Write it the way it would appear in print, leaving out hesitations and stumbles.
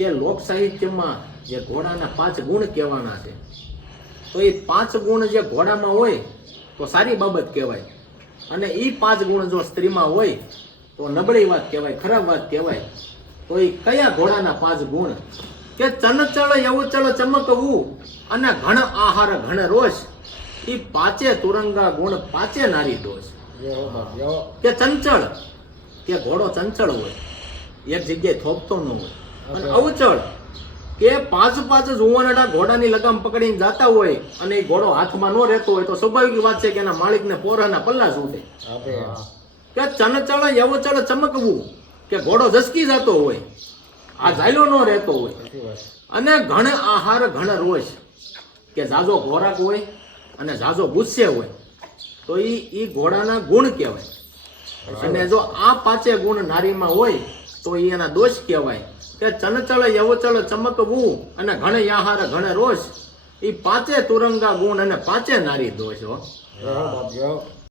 કે લોક સાહિત્યમાં જે ઘોડાના 5 ગુણ કહેવાના છે, તો એ 5 ગુણ જે ઘોડામાં હોય તો સારી બાબત કહેવાય, અને એ 5 ગુણ જો સ્ત્રીમાં હોય તો નબળી વાત કહેવાય, ખરાબ વાત કહેવાય. તો એ કયા ઘોડાના 5 ગુણ? કે ચંચળ યવચળ ચમકવું અને ઘણ આહાર ઘણ રોષ, એ 5 તુરંગા ગુણ 5 નારી દોષ. કે ચંચળ, કે ઘોડો ચંચળ હોય, એક જગ્યાએ થોપતો ન હોય. અને અવચળ, કે 5 જુવાનડા ઘોડાની લગામ પકડીને જતા હોય અને એ ઘોડો હાથમાં ન રહેતો હોય તો સ્વાભાવિક વાત છે કે એના માલિકને પોરાના પલ્લા છૂટે. કે ચંચળ યવચળ ચમકવું, કે ઘોડો ઝસકી જતો હોય, આ ઝાયલો ન રહેતો હોય. અને ઘણ આહાર ઘણ રોષ, કે ઝાઝો ખોરાક હોય અને ઝાઝો ગુસ્સે હોય, તો એ ઘોડાના ગુણ કહેવાય. અને જો આ 5 ગુણ નારીમાં હોય તો એ એના દોષ કહેવાય. કે ચંચળ યવચળ ચમકવું અને ઘણ આહાર ઘણ રોષ, એ 5 તુરંગા ગુણ અને 5 નારી દોષ.